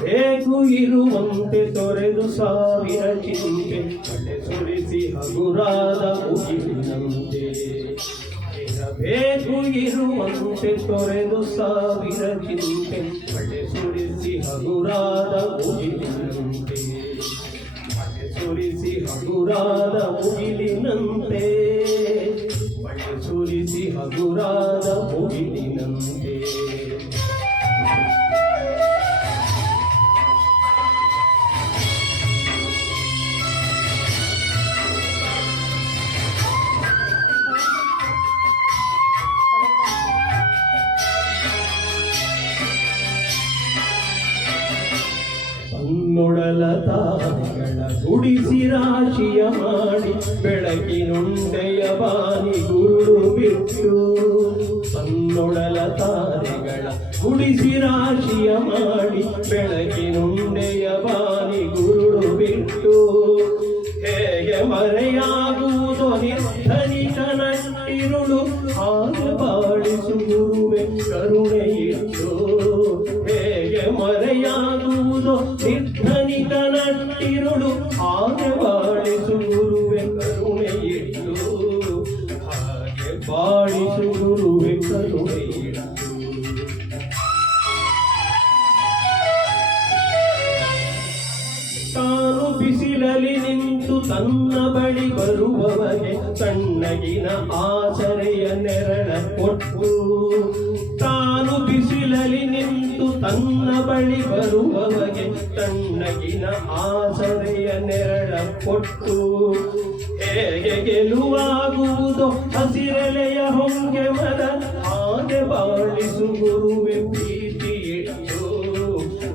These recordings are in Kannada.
ಬೇಕು ಇರುವಂತೆ ತೊರೆದು ಸಾವಿರ ಚಿಂತೆ ಕಡೆ ಸುರಿಸಿ ಹಗುರಾದ ಮುಗಿಲಿನಂತೆ ಇರಬೇಕು ಇರುವಂತೆ ತೊರೆದು ಸಾವಿರ ಚಿಂತೆ ಕಡೆ ಸುರಿಸಿ ಹಗುರಾದ ಮುಗಿಲಿನಂತೆ ಕಡೆ ಸುರಿಸಿ ಹಗುರಾದ ಮುಗಿಲಿನಂತೆ ಕಡೆ ಸುರಿಸಿ ಹಗುರಾದ ಮುಗಿಲಿನಂತೆ ತನ್ನೊಡಲ ತಾರೆಗಳ ಗುಡಿಸಿ ರಾಶಿಯ ಮಾಡಿ ಬೆಳಕಿನುಂಡೆಯ ಬಾನಿ ಗುರುಳು ಬಿಟ್ಟು ತನ್ನೊಡಲ ತಾರೆಗಳ ಗುಡಿಸಿ ರಾಶಿಯ ಮಾಡಿ ಬೆಳಕಿನುಂಡೆಯ ಬಾನಿ ಗುರುಳು ಬಿಟ್ಟು ಹೇಗೆ ಮರೆಯಾಗುವುದು ನಿರ್ಧನಿಕನ ಇರುಳು ಹಾಗೆ ಬಾಳಿಸು ಗುರುವೆ ಕರುಣೆಯಿಟ್ಟು ಹೇಗೆ ಮರೆಯಾಗುವುದು ನಿರ್ಧನಿಕನಟ್ಟಿರುಳು ಹಾಗೆ ಬಾಳಿಸು ಗುರುವೆ ಕರುಣೆಯಿಟ್ಟು ಹಾಗೆ ಬಾಳಿಸು ಗುರುವೆ ಕರುಣೆಯಿಟ್ಟು ತಾನು ಬಿಸಿಲಲ್ಲಿ ನಿಂತು ತನ್ನ ಬಳಿ ಬರುವವಗೆ ತಣ್ಣಗಿನ ಆಸರೆಯ ನೆರಳ ಕೊಟ್ಟು ತಾನು ಬಿಸಿಲಲ್ಲಿ ನಿಂತು ತನ್ನ ಬಳಿ ಬರುವವಗೆ ತಣ್ಣಗಿನ ಆಸರೆಯ ನೆರಳ ಕೊಟ್ಟು ಹೇಗೆ ಗೆಲುವಾಗುವುದು ಹಸಿರೆಲೆಯ ಹೊಂಗೆ ಮರ ಹಾಗೆ ಬಾಳಿಸು ಗುರುವೆ ಪ್ರೀತಿ ಇಟ್ಟು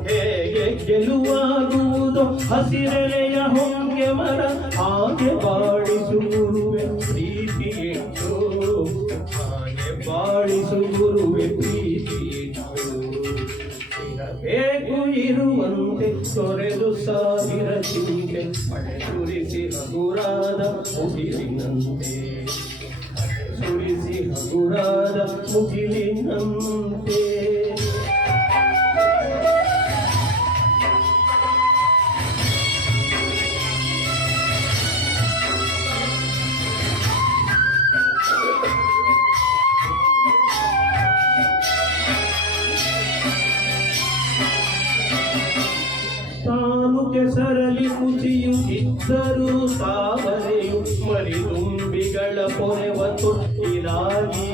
ಹೇಗೆ ಗೆಲುವಾಗುವುದು ಹಸಿರೆಲೆಯ ಹೊಂಗೆ ಮರ ಹಾಗೆ ಬಾಳಿಸು ಗುರುವೆ ಪ್ರೀತಿ ಇಟ್ಟು ಹಾಗೆ ಬಾಳಿಸು ಗುರುವೆ ಪ್ರೀತಿ ಇಟ್ಟು ಇರಬೇಕು ಇರುವಂತೆ ತೊರೆದು ಸಾವಿರ ಚಿಂತೆ ಮಳೆ ಸುರಿಸಿ ಹಗುರಾದ ಮುಗಿಲಿನಂತೆ ಸುರಿಸಿ ಹಗುರಾದ ಮುಗಿಲಿನಂತೆ ತಾನು ಕೆಸರಲಿ ಕುಸಿಯುತ್ತಿದ್ದರೂ ತಾವರೆಯು ಮರಿದುಂಬಿಗಳ ಪೊರೆವ ತೊಟ್ಟಿರಾಗಿ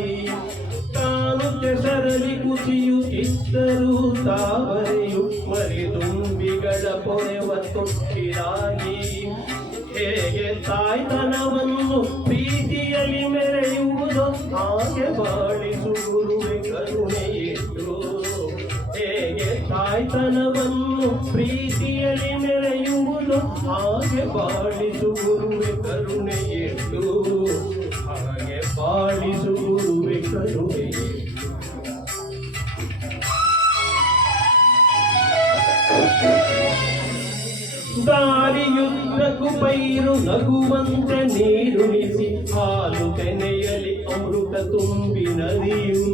ತಾನು ಕೆಸರಲಿ ಕುಸಿಯುತ್ತಿದ್ದರೂ ತಾವರೆಯು ಮರಿದುಂಬಿಗಳ ಪೊರೆವ ತೊಟ್ಟಿರಾಗಿ ಹೇಗೆ ತಾಯ್ತನವನ್ನು ಪ್ರೀತಿಯಲ್ಲಿ ಮೆರೆಯುವುದು ಹಾಗೆ ಬಾಳಿಸು ಗುರುವೆ ಕರುಣೆಯಿಟ್ಟು ಹೇಗೆ ತಾಯ್ತನವನ್ನು ಪ್ರೀತಿಯಲ್ಲಿ ಮೆರೆಯುವುದು ಹಾಗೆ ಬಾಳಿಸು ಗುರುವೆ ಕರುಣೆಯಿಟ್ಟು ಹಾಗೆ ಬಾಳಿಸು ಗುರುವೆ ಕರುಣೆಯಿಟ್ಟು ದಾರಿಯುದ್ದಕ್ಕೂ ಪೈರು ನಗುವಂತೆ ನೀರುಣಿಸಿ ಹಾಲು ತೆನೆಯಲಿ ಅಮೃತ ತುಂಬಿ ನದಿಯು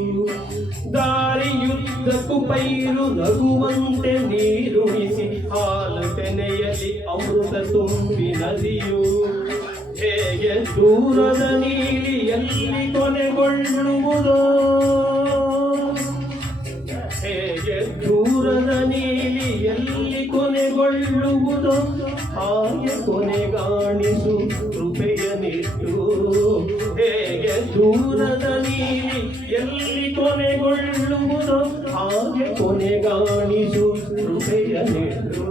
ದಾರಿಯುದ್ದಕ್ಕೂ ಪೈರು ನಗುವಂತೆ ನೀರುಣಿಸಿ ಹಾಲು ತೆನೆಯಲಿ ಅಮೃತ ತುಂಬಿ ನದಿಯು ಹೇಗೆ ದೂರದ ನೀಲಿಯಲ್ಲಿ ಕೊನೆಗೊಳ್ಳುವುದೋ ಹೇಗೆ ದೂರದ ನೀಲಿಯಲ್ಲಿ ಕೊನೆಗೊಳ್ಳುವುದೋ ಹಾಗೆ ಕೊನೆಗಾಣಿಸು ಕೃಪೆಯನಿಟ್ಟು ಹೇಗೆ ದೂರದ ನೀಲಿ ಎಲ್ಲಿ ಕೊನೆಗೊಳ್ಳುವುದೋ ಹಾಗೆ ಕೊನೆಗಾಣಿಸು ಕೃಪೆಯನಿಟ್ಟು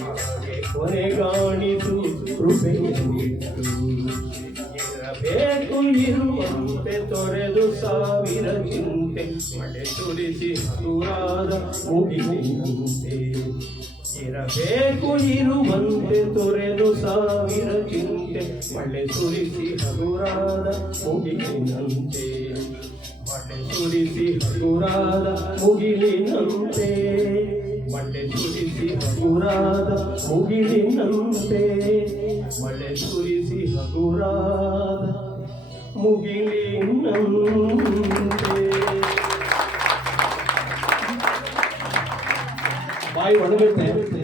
ಹಾಗೆ ಕೊನೆಗಾಣಿಸು ಕೃಪೆಯನಿಟ್ಟು ಇರಬೇಕು ಇರುವಂತೆ ತೊರೆದು ಸಾವಿರ ಚಿಂತೆ ಮಳೆ ಸುರಿಸಿ ಹಗುರಾದ ಮುಗಿಲಿನಂತೆ ಇರಬೇಕು ಇರುವಂತೆ ತೊರೆದು ಸಾವಿರ ಚಿಂತೆ ಮಳೆ ಸುರಿಸಿ ಹಗುರಾದ ಮುಗಿಲಿನಂತೆ ಮಳೆ ಸುರಿಸಿ ಹಗುರಾದ ಮುಗಿಲಿನಂತೆ ಮಳೆ ಸುರಿಸಿ ಹಗುರಾದ ಮುಗಿಲಿನಂತೆ ಮಳೆ ಸುರಿಸಿ ಹಗುರಾದ ಮುಗಿಲಿನಂತೆ. ಬಾಯಿ ಒಣಗುತ್ತೆ